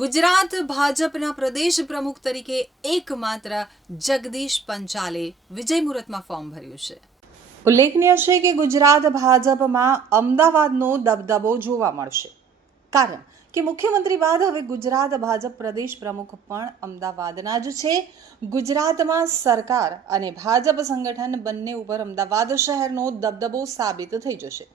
ગુજરાત ભાજપના પ્રદેશ પ્રમુખ તરીકે એકમાત્ર જગદીશ પંચાલે વિજય મુહૂર્તમાં ફોર્મ ભર્યું છે. ઉલ્લેખનીય છે કે ગુજરાત ભાજપમાં અમદાવાદનો દબદબો જોવા મળશે. કારણ કે મુખ્યમંત્રી બાદ હવે ગુજરાત ભાજપ પ્રદેશ પ્રમુખ પણ અમદાવાદના જ છે. ગુજરાતમાં સરકાર અને ભાજપ સંગઠન બંને ઉપર અમદાવાદ શહેરનો દબદબો સાબિત થઈ જશે.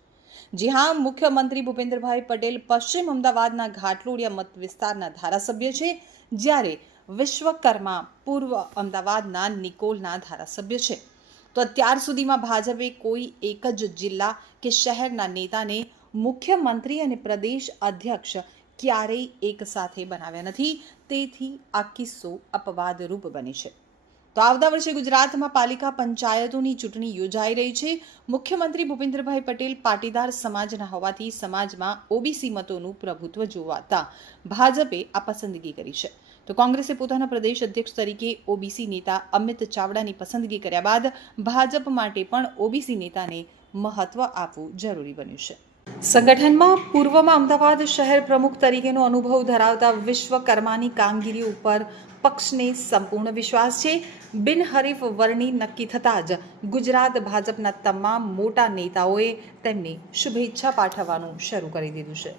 જી હા, મુખ્યમંત્રી ભૂપેન્દ્રભાઈ પટેલ પશ્ચિમ અમદાવાદના ઘાટલોડિયા મત વિસ્તારના ધારાસભ્ય છે, જ્યારે વિશ્વકર્મા પૂર્વ અમદાવાદના નિકોલના ધારાસભ્ય છે. તો અત્યાર સુધીમાં ભાજપે કોઈ એક જ જિલ્લા કે શહેરના નેતાને મુખ્યમંત્રી અને પ્રદેશ અધ્યક્ષ ક્યારેય એક સાથે બનાવ્યા નથી. તેથી આ કિસ્સો અપવાદરૂપ બને છે. તો આવતા વર્ષે ગુજરાતમાં પાલિકા પંચાયતોની ચૂંટણી યોજાઈ રહી છે. મુખ્યમંત્રી ભૂપેન્દ્રભાઈ પટેલ પાટીદાર સમાજના હોવાથી સમાજમાં ઓબીસી મતોનું પ્રભુત્વ જોવાતા ભાજપે આ પસંદગી કરી છે. તો કોંગ્રેસે પોતાના પ્રદેશ અધ્યક્ષ તરીકે ઓબીસી નેતા અમિત ચાવડાની પસંદગી કર્યા બાદ ભાજપ માટે પણ ઓબીસી નેતાને મહત્વ આપવું જરૂરી બન્યું છે. સંગઠનમાં પૂર્વમાં અમદાવાદ શહેર પ્રમુખ તરીકેનો અનુભવ ધરાવતા વિશ્વકર્માની કામગીરી ઉપર પક્ષને સંપૂર્ણ વિશ્વાસ છે. બિનહરીફ વરણી નક્કી થતાં જ ગુજરાત ભાજપના તમામ મોટા નેતાઓએ તેમને શુભેચ્છા પાઠવવાનું શરૂ કરી દીધું છે.